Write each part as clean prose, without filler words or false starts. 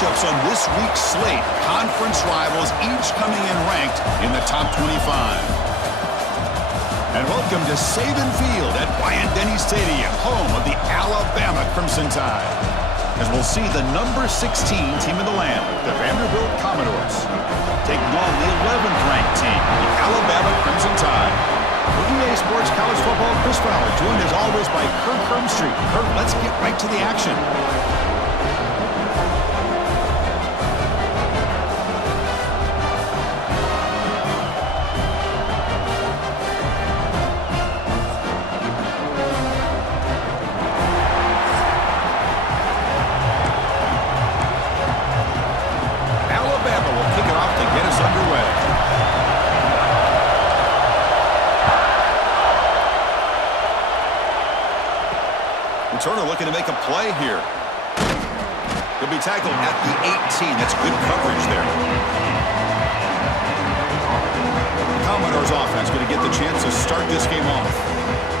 matchups on this week's slate. Conference rivals, each coming in ranked in the top 25. And welcome to Saban Field at Bryant-Denny Stadium, home of the Alabama Crimson Tide. As we'll see the number 16 team in the land, the Vanderbilt Commodores, taking on the 11th ranked team, the Alabama Crimson Tide. For EA Sports College Football, Chris Fowler, joined as always by Kirk Hermstreet. Kirk, let's get right to the action. Turner looking to make a play here. He'll be tackled at the 18. That's good coverage there. The Commodores offense going to get the chance to start this game off.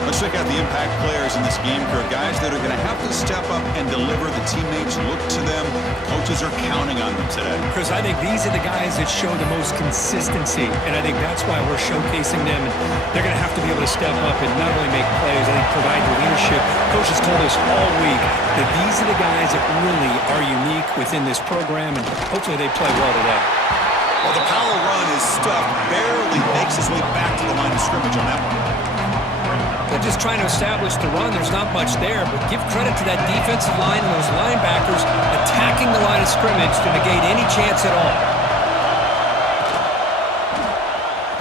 Let's check out the impact players in this game, Kirk. Guys that are going to have to step up and deliver. The teammates look to them. Coaches are counting on them today. Chris, I think these are the guys that show the most consistency, and I think that's why we're showcasing them. And they're going to have to be able to step up and not only make plays, I think provide the leadership. Coach has told us all week that these are the guys that really are unique within this program, and hopefully they play well today. Well, the power run is stuffed, barely makes his way back to the line of scrimmage on that one. They're just trying to establish the run. There's not much there, but give credit to that defensive line and those linebackers attacking the line of scrimmage to negate any chance at all.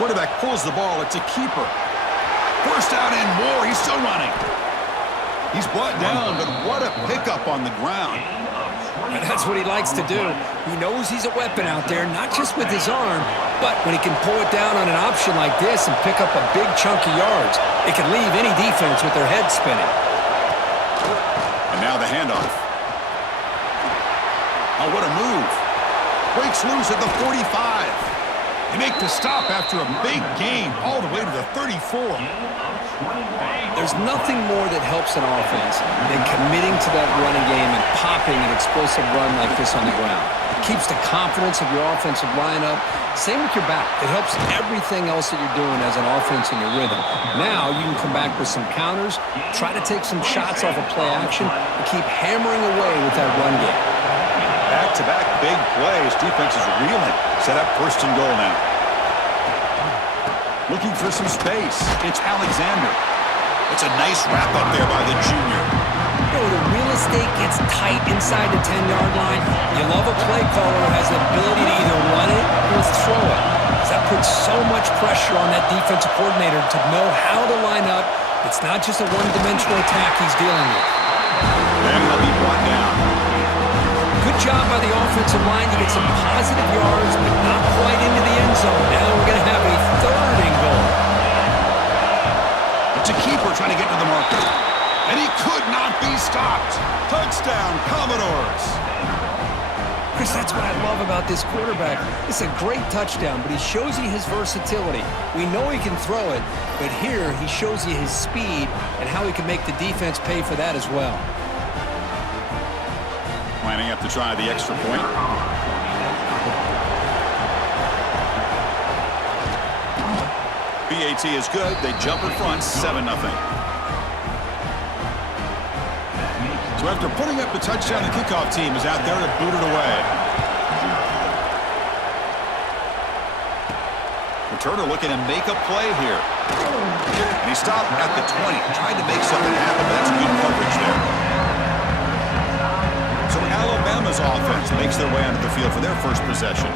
Quarterback pulls the ball. It's a keeper. First down and more. He's still running. He's brought down, but what a pickup on the ground. And that's what he likes to do. He knows he's a weapon out there, not just with his arm, but when he can pull it down on an option like this and pick up a big chunk of yards, it can leave any defense with their head spinning. And now the handoff. Oh, what a move. Breaks loose at the 45. They make the stop after a big gain all the way to the 34. There's nothing more that helps an offense than committing to that running game and popping an explosive run like this on the ground. It keeps the confidence of your offensive lineup. Same with your back. It helps everything else that you're doing as an offense in your rhythm. Now you can come back with some counters, try to take some shots off of play action, and keep hammering away with that run game. Back-to-back big plays. Defense is reeling. Set up first and goal now. Looking for some space. It's Alexander. It's a nice wrap up there by the junior. You know, the real estate gets tight inside the 10-yard line. You love a play caller who has the ability to either run it or throw it. That puts so much pressure on that defensive coordinator to know how to line up. It's not just a one-dimensional attack he's dealing with. And he'll be brought down. Good job by the offensive line to get some positive yards, but not quite into the end zone. Now we're going to have a third and goal. It's a keeper trying to get to the marker. And he could not be stopped. Touchdown, Commodores. Chris, that's what I love about this quarterback. It's a great touchdown, but he shows you his versatility. We know he can throw it, but here he shows you his speed and how he can make the defense pay for that as well. Lining up to try the extra point. BAT is good. They jump in front, 7-0. So after putting up the touchdown, the kickoff team is out there to boot it away. Turner looking to make a play here. And he stopped at the 20, tried to make something happen, but that's good coverage there. So Alabama's offense makes their way onto the field for their first possession.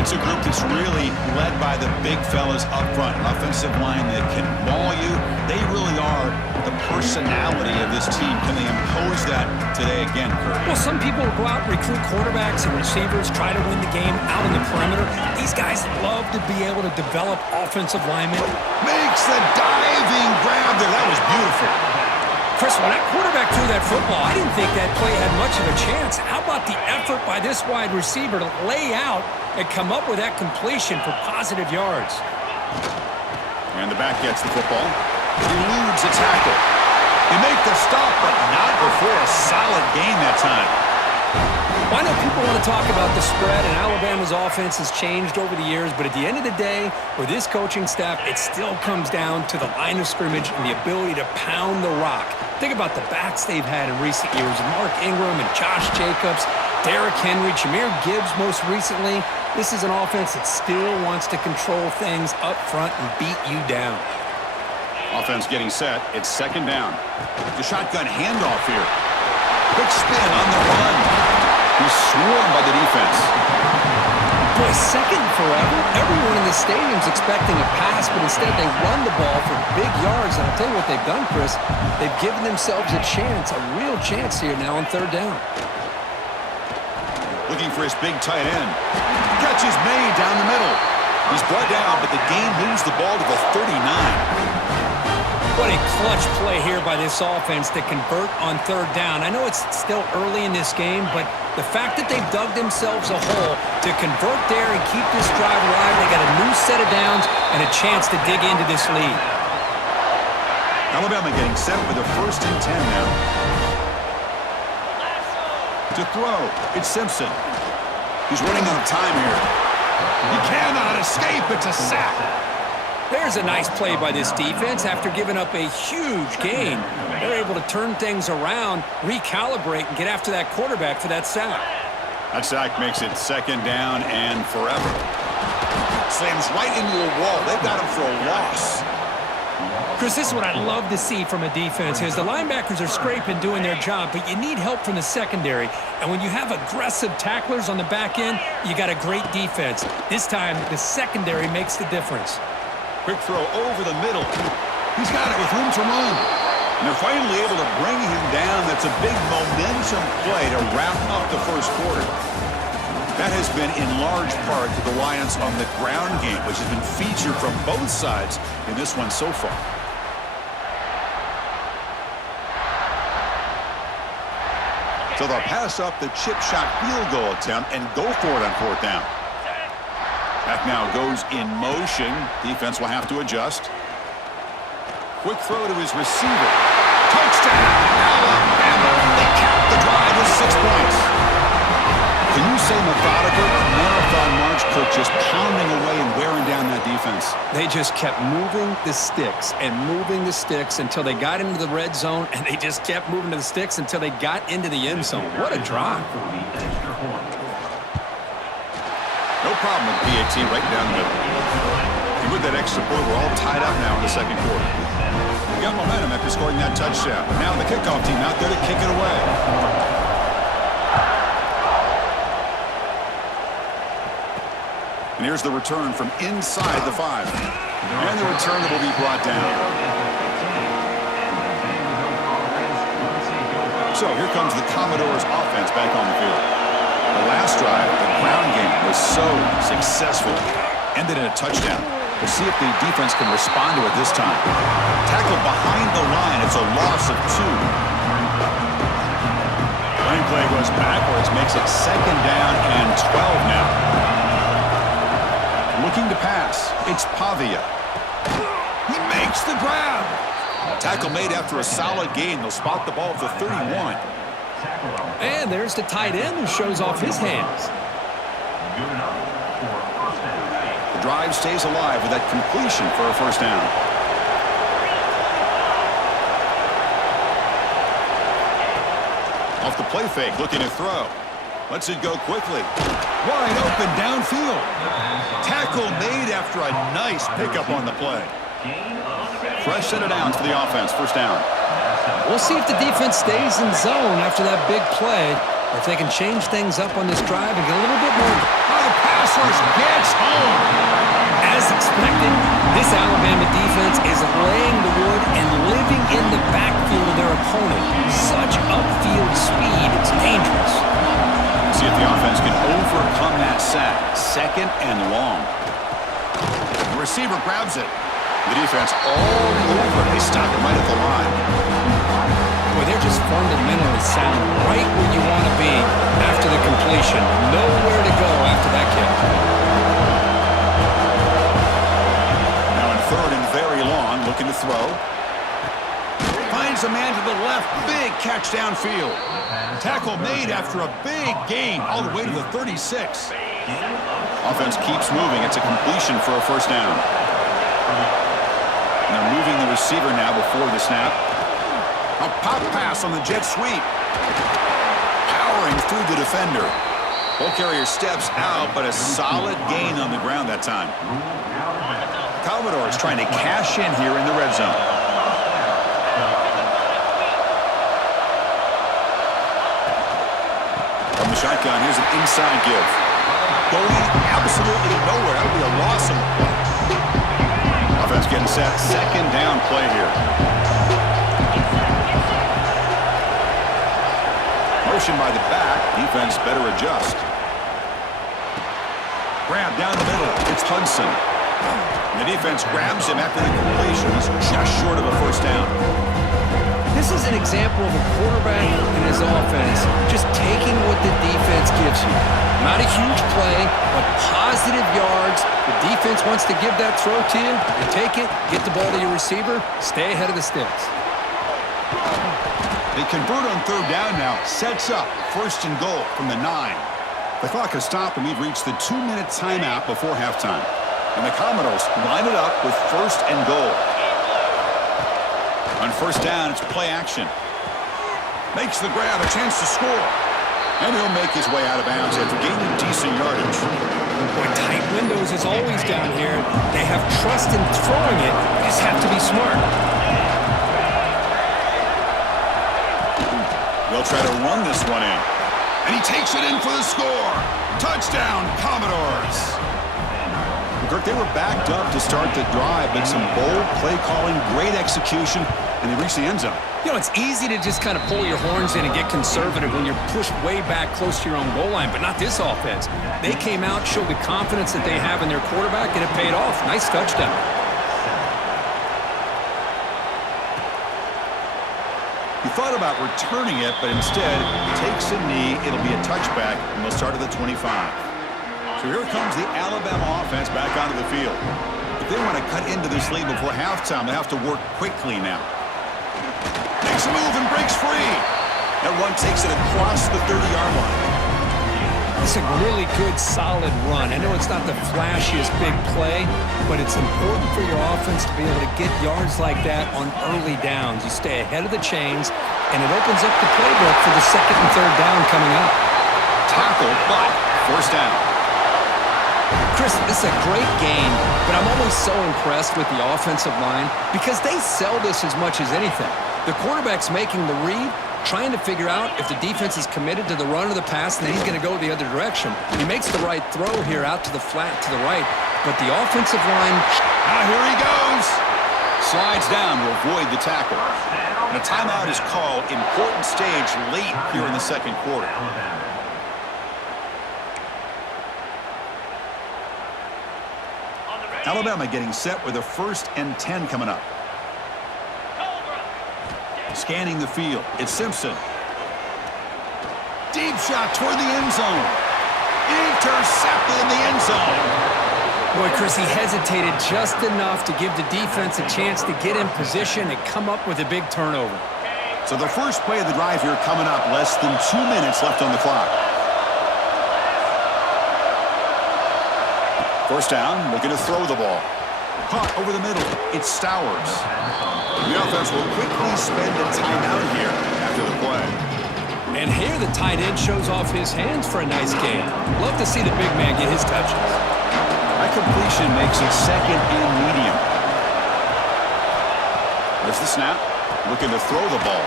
It's a group that's really led by the big fellas up front. Offensive line that can maul you. They really are the personality of this team. Can they impose that today again, Kurt? Well, some people will go out and recruit quarterbacks and receivers, try to win the game out on the perimeter. These guys love to be able to develop offensive linemen. Makes the diving grab there. That was beautiful. Chris, when that quarterback threw that football, I didn't think that play had much of a chance. How about the effort by this wide receiver to lay out and come up with that completion for positive yards? And the back gets the football. Eludes a tackle. They make the stop, but not before a solid gain that time. Well, I know people want to talk about the spread, and Alabama's offense has changed over the years, but at the end of the day, with this coaching staff, it still comes down to the line of scrimmage and the ability to pound the rock. Think about the backs they've had in recent years, Mark Ingram and Josh Jacobs, Derrick Henry, Jahmyr Gibbs most recently. This is an offense that still wants to control things up front and beat you down. Offense getting set. It's second down. The shotgun handoff here. Quick spin on the run. He's swarmed by the defense. Boy, second forever. Everyone in the stadium's expecting a pass, but instead they run the ball for big yards. And I'll tell you what they've done, Chris. They've given themselves a chance, a real chance here now on third down. Looking for his big tight end. Catch is made down the middle. He's brought down, but the game moves the ball to the 39. What a clutch play here by this offense to convert on third down. I know it's still early in this game, but the fact that they've dug themselves a hole to convert there and keep this drive alive, they got a new set of downs and a chance to dig into this lead. Alabama getting set with a 1st and 10 now. To throw, it's Simpson. He's running out of time here. He cannot escape. It's a sack. There's a nice play by this defense. After giving up a huge gain, they're able to turn things around, recalibrate, and get after that quarterback for that sack. That sack makes it second down and forever. Slams right into a wall. They've got him for a loss. Chris, this is what I love to see from a defense is the linebackers are scraping, doing their job, but you need help from the secondary. And when you have aggressive tacklers on the back end, you got a great defense. This time, the secondary makes the difference. Quick throw over the middle. He's got it with room to run. And they're finally able to bring him down. That's a big momentum play to wrap up the first quarter. That has been in large part to the reliance on the ground game, which has been featured from both sides in this one so far. So they'll pass up the chip shot field goal attempt and go for it on fourth down. That now goes in motion. Defense will have to adjust. Quick throw to his receiver. Touchdown, Alabama. They cap the drive with 6 points. Can you say methodical? A marathon march, Cook, just pounding away and wearing down that defense. They just kept moving the sticks and moving the sticks until they got into the red zone, and they just kept moving to the sticks until they got into the end zone. What a drive. No problem with PAT right down the middle. And with that extra point, we're all tied up now in the second quarter. We got momentum after scoring that touchdown. But now the kickoff team out there to kick it away. And here's the return from inside the 5. And the return that will be brought down. So here comes the Commodores offense back on the field. The last drive, the ground game, was so successful. Ended in a touchdown. We'll see if the defense can respond to it this time. Tackled behind the line. It's a loss of 2. Running play goes backwards, makes it second down and 12 now. Looking to pass. It's Pavia. He makes the grab. Tackle made after a solid gain. They'll spot the ball at the 31. And there's the tight end who shows off his hands. The drive stays alive with that completion for a first down. Off the play fake, looking to throw. Lets it go quickly. Wide open downfield. Tackle made after a nice pickup on the play. Fresh set of downs for the offense. First down. We'll see if the defense stays in zone after that big play, or if they can change things up on this drive and get a little bit more. Oh, the pass rush gets home. As expected, this Alabama defense is laying the wood and living in the backfield of their opponent. Such upfield speed, it's dangerous. See if the offense can overcome that sack. Second and long. The receiver grabs it. The defense all over. They stop it right at the line. Boy, they're just fundamentally sound right where you want to be after the completion. Nowhere to go after that kick. Now in third and very long, looking to throw. Finds Finds a man to the left. Big catch downfield. Tackle made after a big gain all the way to the 36. Offense keeps moving. It's a completion for a first down. And they're moving the receiver now before the snap. A pop pass on the jet sweep. Powering through the defender. Ball carrier steps out, but a solid gain on the ground that time. Commodores trying to cash in here in the red zone. From the shotgun, here's an inside give. Going absolutely nowhere. That'll be a loss on the play. Offense getting set. Second down play here. Motion by the back. Defense better adjust. Grab down the middle. It's Hudson. And the defense grabs him after the completion. He's just short of a first down. This is an example of a quarterback and his offense just taking what the defense gives you. Not a huge play, but positive yards. The defense wants to give that throw to you. You take it, get the ball to your receiver, stay ahead of the sticks. They convert on third down now. Sets up first and goal from the 9. The clock has stopped, and we've reached the 2-minute timeout before halftime. And the Commodores line it up with first and goal. On first down, it's play action. Makes the grab, a chance to score. And he'll make his way out of bounds after gaining decent yardage. Boy, tight windows is always down here. They have trust in throwing it. They just have to be smart. They'll try to run this one in. And he takes it in for the score. Touchdown, Commodores. Kirk, they were backed up to start the drive, but some bold play calling, great execution, and they reached the end zone. You know, it's easy to just kind of pull your horns in and get conservative when you're pushed way back close to your own goal line, but not this offense. They came out, showed the confidence that they have in their quarterback, and it paid off. Nice touchdown. He thought about returning it, but instead takes a knee. It'll be a touchback, and they'll start at the 25. So here comes the Alabama offense back onto the field. If they want to cut into this lead before halftime, they have to work quickly now. Makes a move and breaks free. That run takes it across the 30-yard line. It's a really good, solid run. I know it's not the flashiest big play, but it's important for your offense to be able to get yards like that on early downs. You stay ahead of the chains, and it opens up the playbook for the second and third down coming up. Tackle, but first down. Chris, this is a great game, but I'm always so impressed with the offensive line because they sell this as much as anything. The quarterback's making the read, trying to figure out if the defense is committed to the run or the pass, and then he's going to go the other direction. He makes the right throw here out to the flat to the right, but the offensive line... Here he goes. Slides down to avoid the tackle. And a timeout is called. Important stage late here in the second quarter. Alabama getting set with a 1st and 10 coming up. Scanning the field. It's Simpson. Deep shot toward the end zone. Intercepted in the end zone. Boy, Chris, he hesitated just enough to give the defense a chance to get in position and come up with a big turnover. So the first play of the drive here coming up. Less than 2 minutes left on the clock. First down, looking to throw the ball. Caught over the middle. It's Stowers. The offense will quickly spend a timeout here after the play. And here the tight end shows off his hands for a nice game. Love to see the big man get his touches. That completion makes it second and medium. There's the snap. Looking to throw the ball.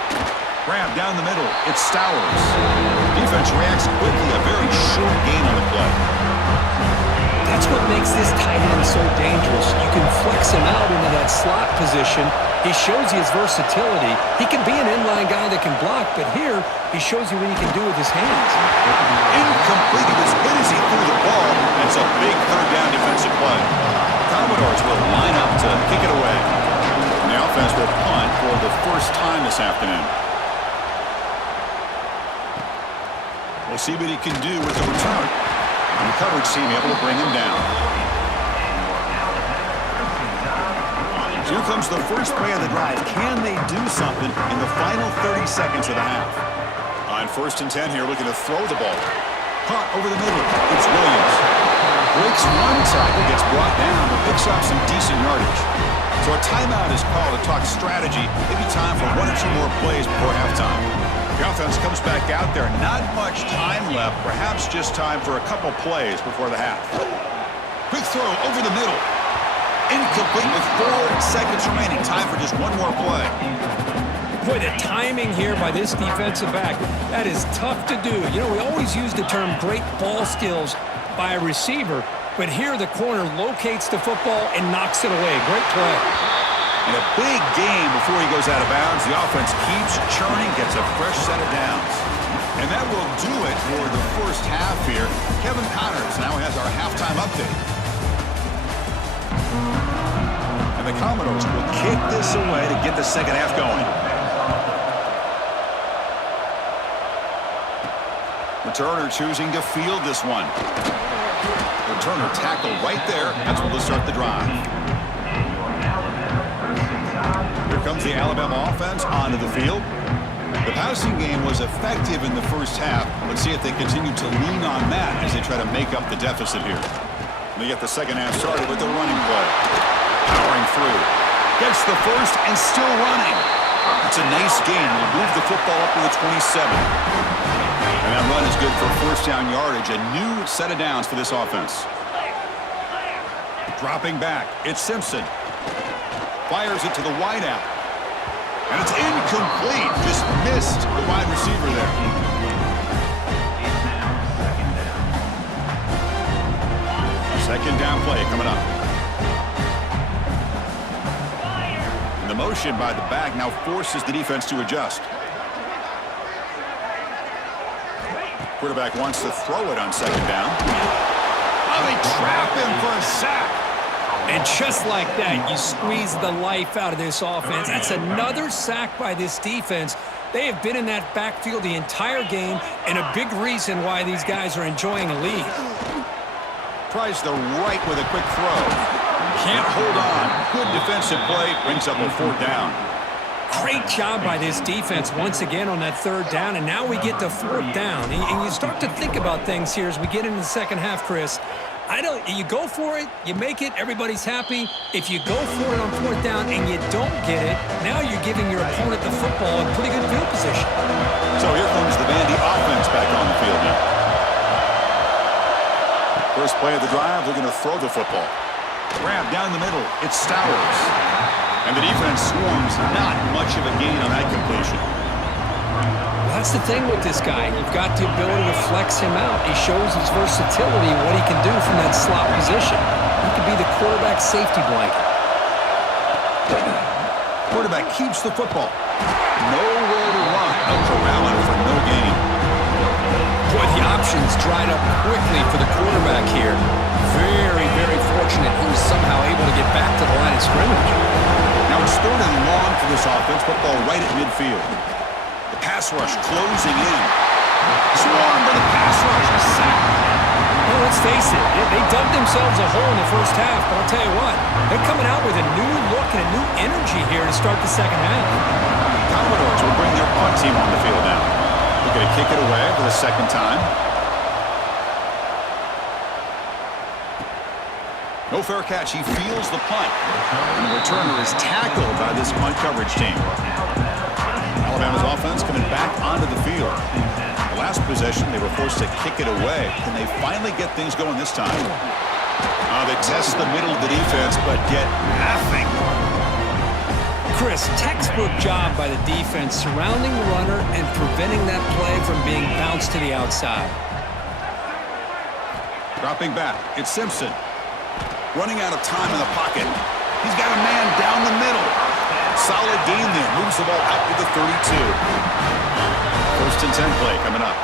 Grab down the middle. It's Stowers. Defense reacts quickly. A very short gain on the play. That's what makes this tight end so dangerous. You can flex him out into that slot position. He shows you his versatility. He can be an inline guy that can block, but here he shows you what he can do with his hands. Incomplete. He was good as he threw the ball. It's a big third down defensive play. Commodores will line up to kick it away. And the offense will punt for the first time this afternoon. We'll see what he can do with the return. And the coverage team able to bring him down. Here comes the first play of the drive. Can they do something in the final 30 seconds of the half? On 1st and 10 here, looking to throw the ball. Caught over the middle. It's Williams. Breaks one tackle, gets brought down, but picks up some decent yardage. So a timeout is called to talk strategy. Maybe time for 1 or 2 more plays before halftime. The offense comes back out there. Not much time left. Perhaps just time for a couple plays before the half. Quick throw over the middle. Incomplete with 4 seconds remaining. Time for just one more play. Boy, the timing here by this defensive back, that is tough to do. You know, we always use the term great ball skills by a receiver, but here the corner locates the football and knocks it away. Great play. In a big game before he goes out of bounds, the offense keeps churning, gets a fresh set of downs. And that will do it for the first half here. Kevin Connors now has our halftime update. And the Commodores will kick this away to get the second half going. Returner choosing to field this one. Returner tackle right there. That's what will start the drive. Here comes the Alabama offense onto the field. The passing game was effective in the first half. Let's see if they continue to lean on that as they try to make up the deficit here. They get the second half started with the running play. Powering through. Gets the first and still running. It's a nice gain. We'll move the football up to the 27. And that run is good for first down yardage. A new set of downs for this offense. Dropping back. It's Simpson. Fires it to the wideout. And it's incomplete. Just missed the wide receiver there. Second down play coming up. And the motion by the back now forces the defense to adjust. Quarterback wants to throw it on second down. Oh, they trap him for a sack. And just like that, you squeeze the life out of this offense. That's another sack by this defense. They have been in that backfield the entire game, and a big reason why these guys are enjoying a lead. Tries the right with a quick throw. Can't hold on. Good defensive play. Brings up a 4th down. Great job by this defense once again on that 3rd down, and now we get to 4th down. And you start to think about things here as we get into the second half, Chris. You go for it, you make it, everybody's happy. If you go for it on 4th down and you don't get it, now you're giving your opponent the football in pretty good field position. So here comes the Vandy offense back on the field now. First play of the drive, they're going to throw the football. Grab down the middle, it's Stowers. And the defense swarms, not much of a gain on that completion. Well, that's the thing with this guy. You've got the ability to flex him out. He shows his versatility, what he can do from that slot position. He could be the quarterback safety blanket. Quarterback keeps the football. Nowhere to run. A corral for no gain. Boy, the options dried up quickly for the quarterback here. Very, very fortunate he was somehow able to get back to the line of scrimmage. Now it's 3rd and long for this offense. Football right at midfield. The pass rush closing in. Swarmed by the pass rush. A sack. Well, let's face it. They dug themselves a hole in the first half, but I'll tell you what. They're coming out with a new look and a new energy here to start the second half. Commodores will bring their punt team on the field now. They're going to kick it away for the second time. No fair catch. He feels the punt. And the returner is tackled by this punt coverage team. Alabama's offense coming back onto the field. The last possession, they were forced to kick it away. Can they finally get things going this time? They test the middle of the defense, but get nothing. Chris, textbook job by the defense surrounding the runner and preventing that play from being bounced to the outside. Dropping back, it's Simpson. Running out of time in the pocket. He's got a man down the middle. Solid gain there. Moves the ball out to the 32. 1st and 10 play coming up.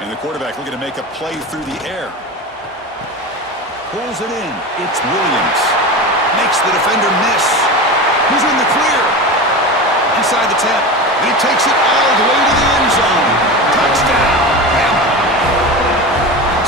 And the quarterback looking to make a play through the air. Pulls it in. It's Williams. Makes the defender miss. Who's in the clear? Inside the 10. And he takes it all the way to the end zone. Touchdown, Bama.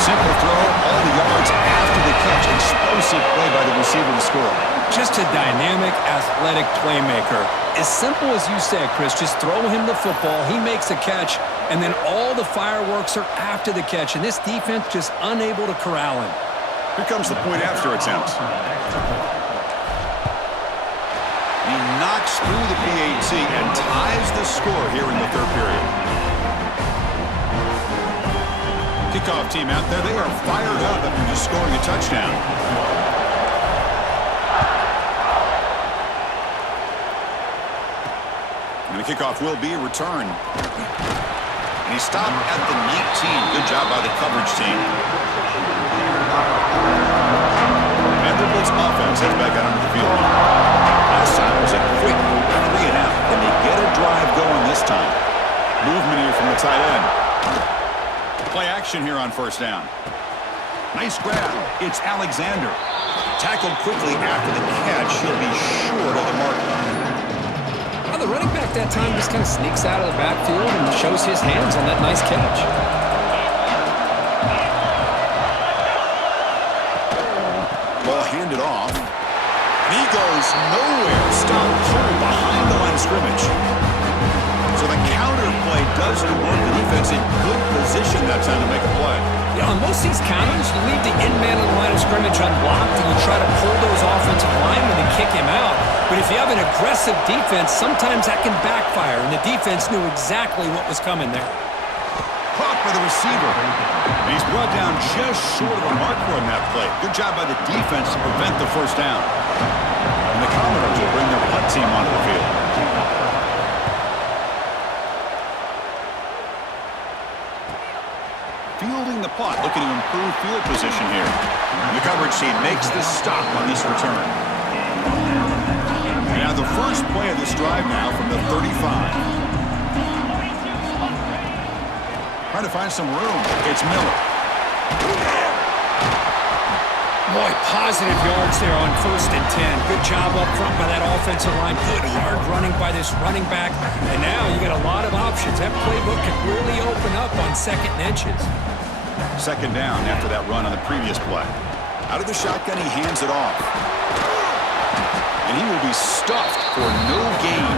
Simple throw, all the yards after the catch. Explosive play by the receiver to score. Just a dynamic, athletic playmaker. As simple as you said, Chris, just throw him the football, he makes a catch, and then all the fireworks are after the catch, and this defense just unable to corral him. Here comes the point after attempt. He knocks through the PAT and ties the score here in the third period. Kickoff team out there, they are fired up after just scoring a touchdown. And the kickoff will be a return. And he stopped at the 19. Good job by the coverage team. Vanderbilt's offense heads back out onto the field. Last time was a quick 3-and-out. And they get a drive going this time. Movement here from the tight end. Play action here on first down. Nice grab. It's Alexander. Tackled quickly after the catch. He'll be short of the mark. Well, the running back that time just kind of sneaks out of the backfield and shows his hands on that nice catch. Ball handed off. And he goes nowhere. Stopped cold behind the line of scrimmage. So the counter play does the work. The defense in good position that time to make a play. Yeah, on most of these counters, you leave the in man on the line of scrimmage unblocked and you try to pull those offensive linemen and kick him out. But if you have an aggressive defense, sometimes that can backfire, and the defense knew exactly what was coming there. Caught by the receiver. And he's brought down just short of a marker on that play. Good job by the defense to prevent the first down. And the Commodores will bring their punt team onto the field. Fielding the punt, looking to improve field position here. And the coverage team makes the stop on this return. Now the first play of this drive now from the 35. Trying to find some room. It's Miller. Boy, positive yards there on 1st and 10. Good job up front by that offensive line. Good hard running by this running back. And now you got a lot of options. That playbook can really open up on 2nd and inches. Second down after that run on the previous play. Out of the shotgun, he hands it off. And he will be stuffed for no gain.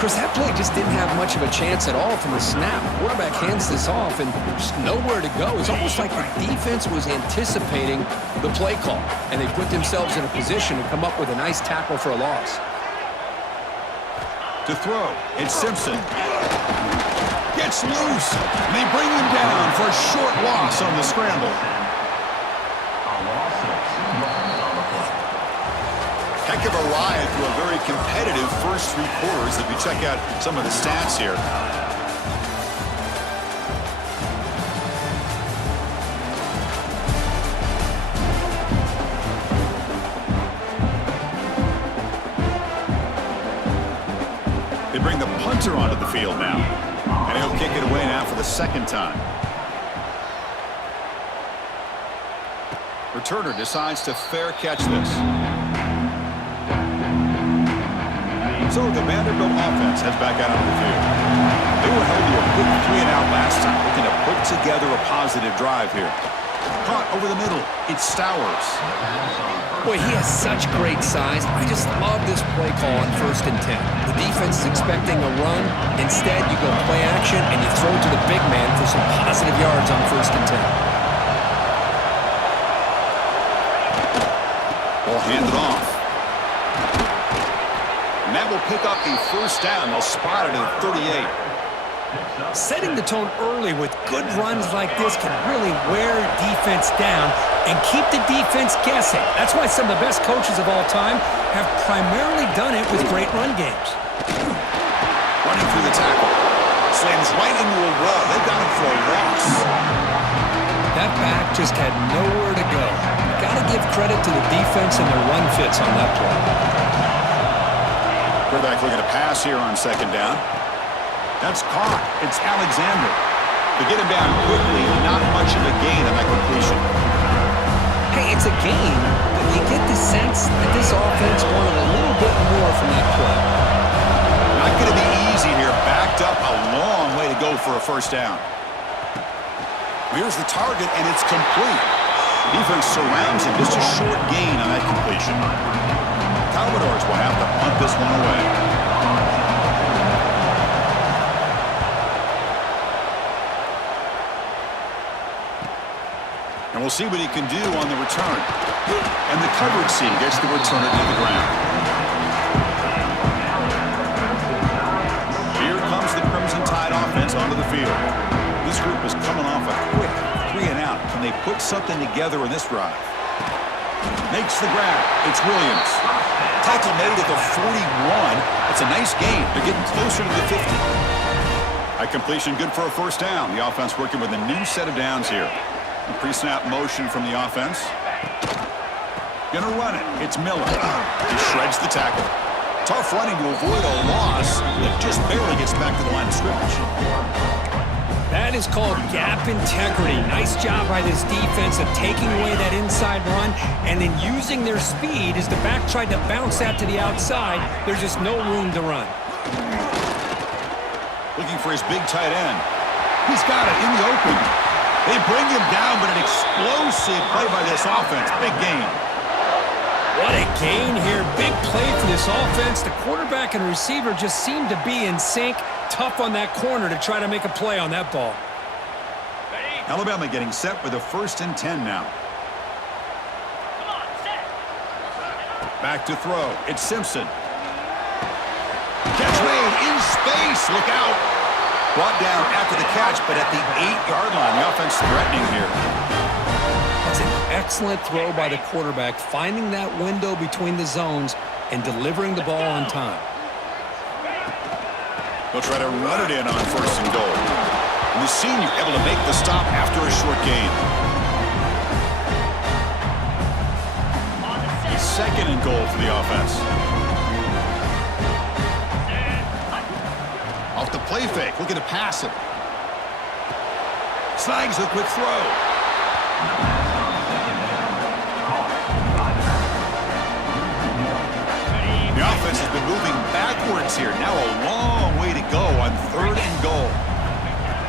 Chris, that play just didn't have much of a chance at all from the snap. Quarterback hands this off and just nowhere to go. It's almost like the defense was anticipating the play call, and they put themselves in a position to come up with a nice tackle for a loss. To throw, it's Simpson. Gets loose, and they bring him down for a short loss on the scramble. Heck of a ride through a very competitive first 3 quarters if you check out some of the stats here. They bring the punter onto the field now. And he'll kick it away now for the 2nd time. Returner decides to fair catch this. So the Vanderbilt offense heads back out onto the field. They were held to a quick 3-and-out last time, looking to put together a positive drive here. Caught over the middle. It's Stowers. Boy, he has such great size. I just love this play call on 1st and 10. The defense is expecting a run. Instead, you go play action and you throw to the big man for some positive yards on 1st and 10. Ball handed off. And that will pick up a first down. They'll spot it at 38. Setting the tone early with good runs like this can really wear defense down and keep the defense guessing. That's why some of the best coaches of all time have primarily done it with great run games. Running through the tackle. Slams right into a run. They got him for a loss. That back just had nowhere to go. Got to give credit to the defense and their run fits on that play. Quarterback looking to pass here on 2nd down. That's caught. It's Alexander. To get him down quickly, not much of a gain on that completion. Hey, it's a gain, but you get the sense that this offense wanted a little bit more from that play. Not going to be easy here. Backed up a long way to go for a first down. Here's the target, and it's complete. Defense surrounds him. Just a short gain on that completion. Commodores will have to punt this one away. And we'll see what he can do on the return. And the coverage team gets the returner to the ground. Here comes the Crimson Tide offense onto the field. This group is coming off a quick 3 and out. Can they put something together in this drive? Makes the grab. It's Williams. Tackle made at the 41. It's a nice gain. They're getting closer to the 50. A completion good for a first down. The offense working with a new set of downs here. Pre-snap motion from the offense. Gonna run it. It's Miller. He shreds the tackle. Tough running to avoid a loss. It just barely gets back to the line of scrimmage. That is called gap integrity. Nice job by this defense of taking away that inside run and then using their speed as the back tried to bounce that to the outside. There's just no room to run. Looking for his big tight end. He's got it in the open. They bring him down, but an explosive play by this offense. Big gain. What a gain here. Big play for this offense. The quarterback and receiver just seemed to be in sync. Tough on that corner to try to make a play on that ball. Alabama getting set with a 1st and 10 now. Back to throw. It's Simpson. Catch made in space. Look out. Brought down after the catch, but at the 8-yard line. The offense threatening here. That's an excellent throw by the quarterback, finding that window between the zones and delivering the ball on time. They'll try to run it in on 1st and goal. And the senior able to make the stop after a short gain. A 2nd and goal for the offense. Off the play fake, looking to pass it. Snags a quick throw. The offense has been moving backwards here. Now a long way to go on 3rd and goal.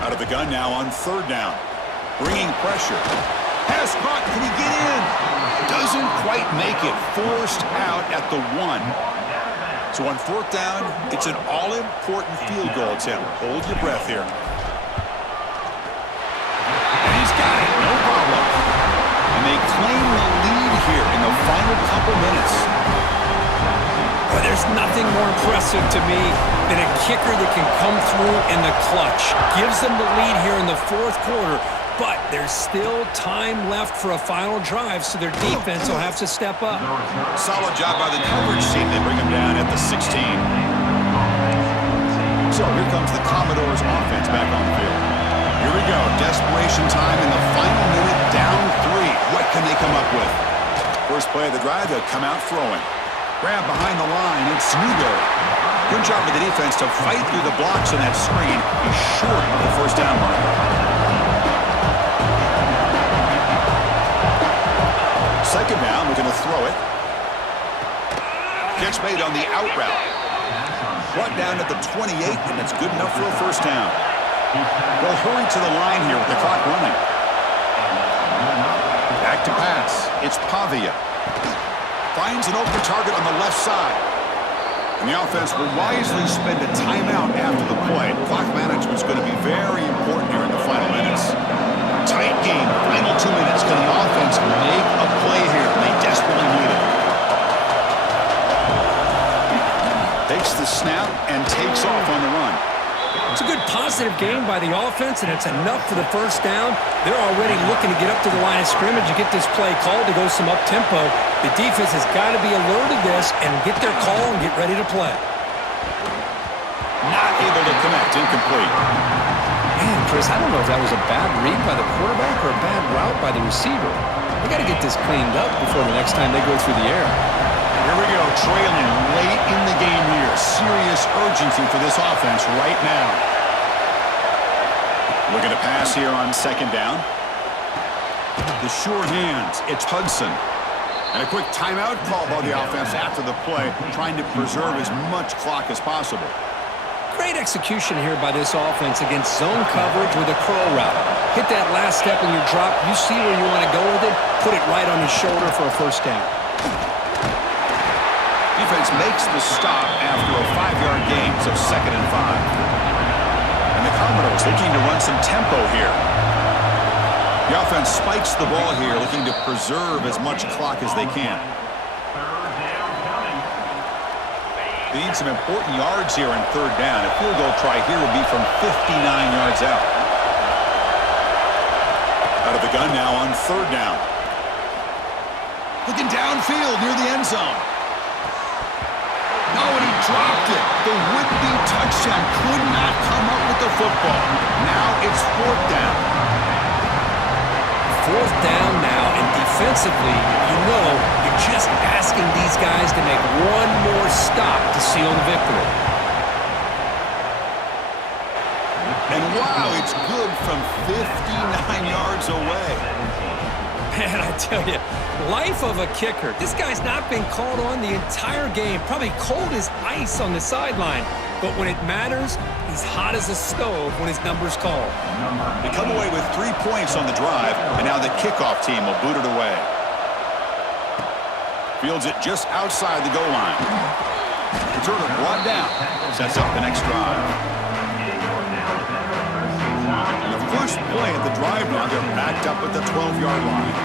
Out of the gun now on 3rd down. Bringing pressure. Pass caught. Can he get in? Doesn't quite make it. Forced out at the 1. So on 4th down, it's an all-important field goal attempt. Hold your breath here. And he's got it. No problem. And they claim the lead here in the final couple minutes. Well, there's nothing more impressive to me than a kicker that can come through in the clutch. Gives them the lead here in the 4th quarter, but there's still time left for a final drive, so their defense will have to step up. Solid job by the coverage team. They bring him down at the 16. So here comes the Commodores offense back on the field. Here we go. Desperation time in the final minute, down 3. What can they come up with? First play of the drive, they'll come out throwing. Grab behind the line, it's Newberry. Good job by the defense to fight through the blocks on that screen. He's short of the 1st down line. Second down, we're going to throw it. Catch made on the out route. Brought down at the 28, and it's good enough for a 1st down. They'll hurry to the line here with the clock running. Back to pass. It's Pavia. Finds an open target on the left side. And the offense will wisely spend a timeout after the play. Clock management is going to be very important here in the final minutes. Tight game, final 2 minutes. Can the offense make a play here? They desperately need it. Takes the snap and takes off on the run. It's a good positive game by the offense, and it's enough for the 1st down. They're already looking to get up to the line of scrimmage and get this play called to go some up-tempo. The defense has got to be alert to this and get their call and get ready to play. Not able to connect, incomplete. Man, Chris, I don't know if that was a bad read by the quarterback or a bad route by the receiver. They got to get this cleaned up before the next time they go through the air. Here we go, trailing late in the game here. Serious urgency for this offense right now. Looking to pass here on 2nd down. The sure hands, it's Hudson. And a quick timeout call by the offense after the play, trying to preserve as much clock as possible. Great execution here by this offense against zone coverage with a curl route. Hit that last step in your drop. You see where you want to go with it. Put it right on his shoulder for a first down. Defense makes the stop after a 5-yard gain, so 2nd and 5. And the Commodores looking to run some tempo here. The offense spikes the ball here, looking to preserve as much clock as they can. They need some important yards here in 3rd down. A field goal try here would be from 59 yards out. Out of the gun now on 3rd down. Looking downfield near the end zone. No, and he dropped it. The would-be touchdown could not come up with the football. Now it's 4th down. 4th down now, and defensively, you know you're just asking these guys to make one more stop to seal the victory. And wow, it's good from 59 yards away. Man, I tell you, life of a kicker. This guy's not been called on the entire game. Probably cold as ice on the sideline. But when it matters, he's hot as a stove when his number's called. They come away with 3 points on the drive, and now the kickoff team will boot it away. Fields it just outside the goal line. Returner brought down. Sets up the next drive. And the first play of the drive now, they're backed up at the 12-yard line.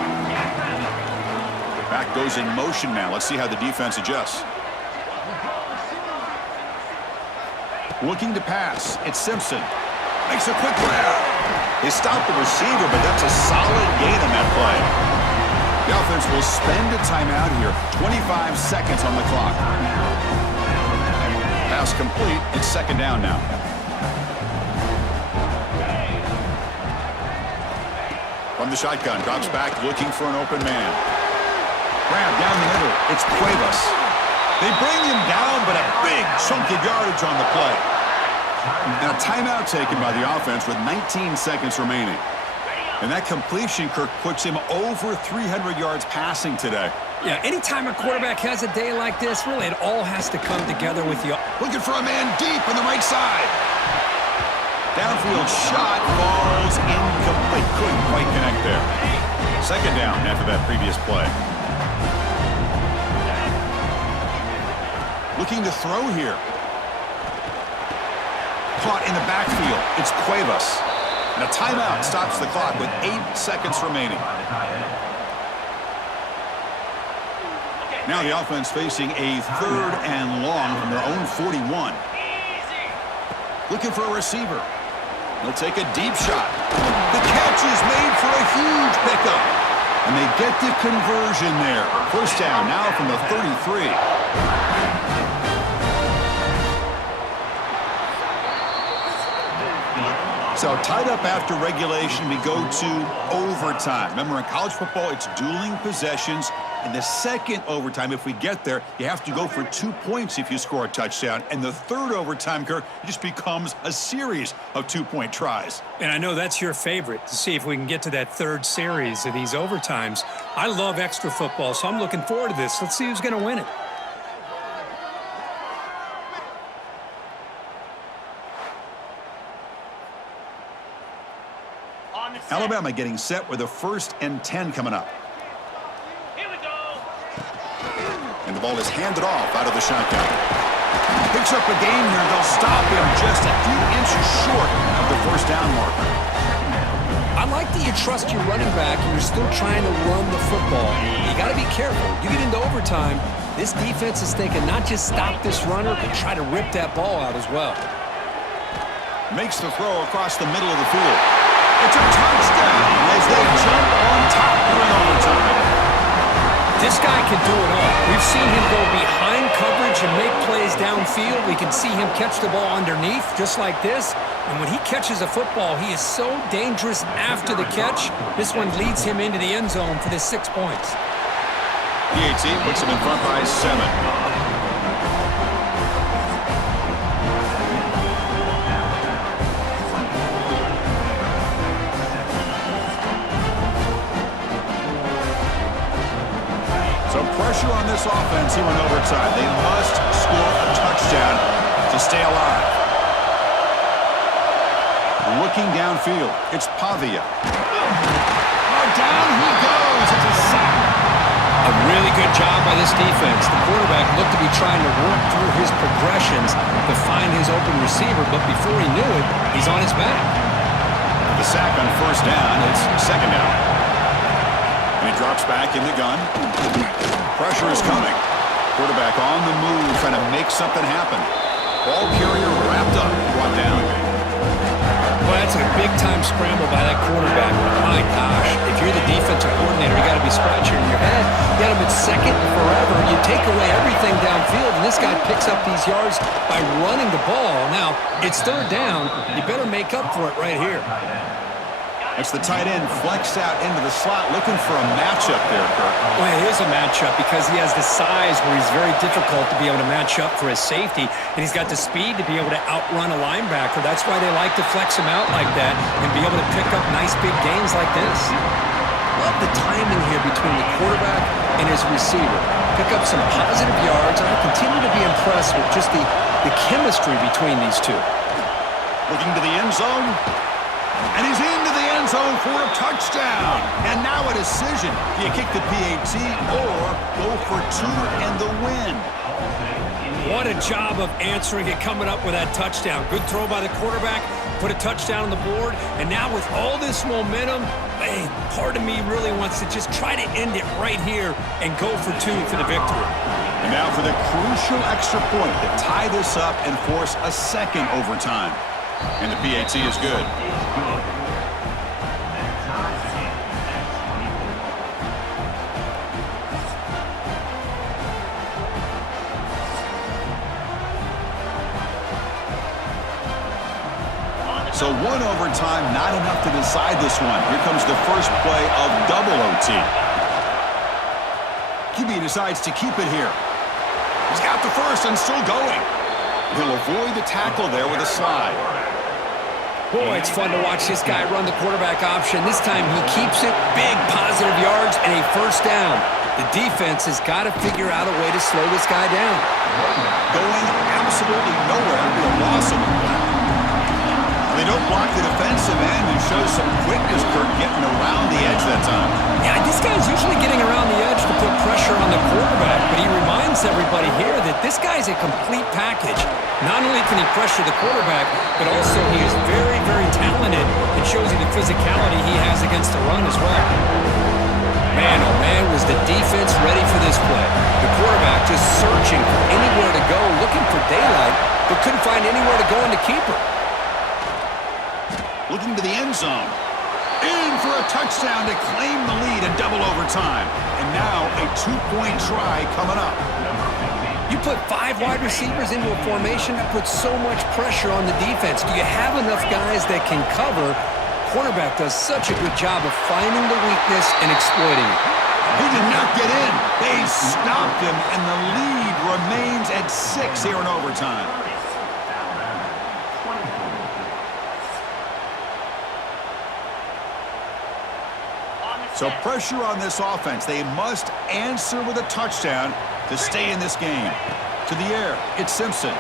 Back goes in motion now. Let's see how the defense adjusts. Looking to pass. It's Simpson. Makes a quick grab. They stop the receiver, but that's a solid gain on that play. The offense will spend a timeout here. 25 seconds on the clock. Pass complete. It's 2nd down now. From the shotgun, drops back looking for an open man. Grab down the middle. It's Cuevas. They bring him down, but a big chunk of yardage on the play. Now, timeout taken by the offense with 19 seconds remaining. And that completion, Kirk, puts him over 300 yards passing today. Yeah, anytime a quarterback has a day like this, really it all has to come together with you. Looking for a man deep on the right side. Downfield shot falls incomplete. Couldn't quite connect there. 2nd down after that previous play. Looking to throw here. Caught in the backfield. It's Cuevas. And a timeout stops the clock with 8 seconds remaining. Now the offense facing a 3rd and long from their own 41. Looking for a receiver. They'll take a deep shot. The catch is made for a huge pickup. And they get the conversion there. 1st down now from the 33. So tied up after regulation, we go to overtime. Remember, in college football, it's dueling possessions. In the 2nd overtime, if we get there, you have to go for 2 points if you score a touchdown. And the 3rd overtime, Kirk, it just becomes a series of 2-point tries. And I know that's your favorite, to see if we can get to that 3rd series of these overtimes. I love extra football, so I'm looking forward to this. Let's see who's going to win it. Alabama getting set with a 1st and 10 coming up. Here we go. And the ball is handed off out of the shotgun. Picks up a gain here. They'll stop him just a few inches short of the 1st down marker. I like that you trust your running back and you're still trying to run the football. You got to be careful. You get into overtime, this defense is thinking not just stop this runner, but try to rip that ball out as well. Makes the throw across the middle of the field. It's a touchdown as they jump on top during overtime. This guy can do it all. We've seen him go behind coverage and make plays downfield. We can see him catch the ball underneath just like this. And when he catches a football, he is so dangerous after the catch. This one leads him into the end zone for the 6 points. PAT puts him in front by 7. Pressure on this offense here in overtime. They must score a touchdown to stay alive. Looking downfield, it's Pavia. Oh, down he goes. It's a sack. A really good job by this defense. The quarterback looked to be trying to work through his progressions to find his open receiver, but before he knew it, he's on his back. The sack on first down, it's second down. And he drops back in the gun. Pressure is coming. Quarterback on the move, trying to make something happen. Ball carrier wrapped up, brought down. Well, that's a big-time scramble by that quarterback. My gosh, if you're the defensive coordinator, you got to be scratching your head. You got him at second forever. You take away everything downfield, and this guy picks up these yards by running the ball. Now, it's third down. You better make up for it right here. That's the tight end flexed out into the slot, looking for a matchup there, Kirk. Well, it is a matchup because he has the size where he's very difficult to be able to match up for his safety, and he's got the speed to be able to outrun a linebacker. That's why they like to flex him out like that and be able to pick up nice big gains like this. Love the timing here between the quarterback and his receiver. Pick up some positive yards, and I continue to be impressed with just the chemistry between these two. Looking to the end zone. And he's into the end zone for a touchdown. And now a decision. Do you kick the PAT or go for two and the win? What a job of answering it, coming up with that touchdown. Good throw by the quarterback, put a touchdown on the board, and now with all this momentum, hey, part of me really wants to just try to end it right here and go for two for the victory. And now for the crucial extra point to tie this up and force a second overtime. And the PAT is good. So one overtime, not enough to decide this one. Here comes the first play of double OT. QB decides to keep it here. He's got the first and still going. He'll avoid the tackle there with a slide. Boy, it's fun to watch this guy run the quarterback option. This time he keeps it, big positive yards, and a first down. The defense has got to figure out a way to slow this guy down. Going absolutely nowhere to a loss of the play. They don't block the defensive end and show some quickness, Kirk, getting around the edge that time. Yeah, this guy's usually getting around the edge to put pressure on the quarterback, but he reminds everybody here that this guy's a complete package. Not only can he pressure the quarterback, but also he is very, very talented and shows you the physicality he has against the run as well. Man, oh man, was the defense ready for this play. The quarterback just searching for anywhere to go, looking for daylight, but couldn't find anywhere to go in the keeper. Looking to the end zone. In for a touchdown to claim the lead in double overtime. And now a two-point try coming up. You put 5 wide receivers into a formation, that puts so much pressure on the defense. Do you have enough guys that can cover? Quarterback does such a good job of finding the weakness and exploiting it. He did not get in. They stopped him, and the lead remains at 6 here in overtime. So pressure on this offense. They must answer with a touchdown to stay in this game. To the air, it's Simpson.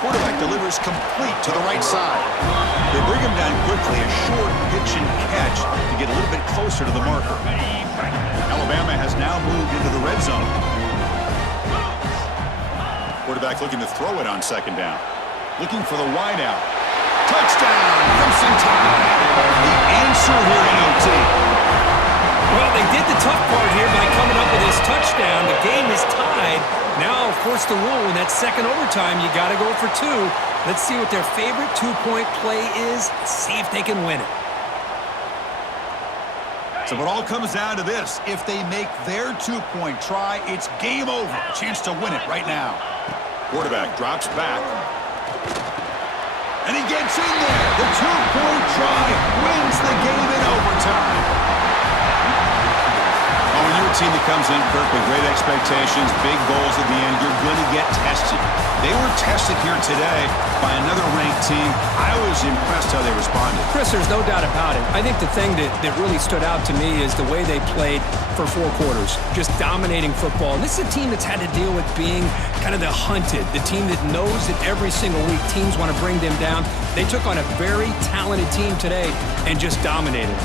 Quarterback delivers complete to the right side. They bring him down quickly, a short pitch and catch to get a little bit closer to the marker. Alabama has now moved into the red zone. Quarterback looking to throw it on second down. Looking for the wide out. Touchdown! Crimson Tide! The answer here in OT. Well, they did the tough part here by coming up with this touchdown. The game is tied. Now, of course, the rule in that second overtime, you got to go for 2. Let's see what their favorite two-point play is. See if they can win it. So it all comes down to this. If they make their two-point try, it's game over. A chance to win it right now. Quarterback drops back. And he gets in there. The two-point try wins the game in overtime. When you're a team that comes in, Kirk, with great expectations, big goals at the end, you're going to get tested. They were tested here today by another ranked team. I was impressed how they responded. Chris, there's no doubt about it. I think the thing that really stood out to me is the way they played for 4 quarters, just dominating football. And this is a team that's had to deal with being kind of the hunted, the team that knows that every single week teams want to bring them down. They took on a very talented team today and just dominated.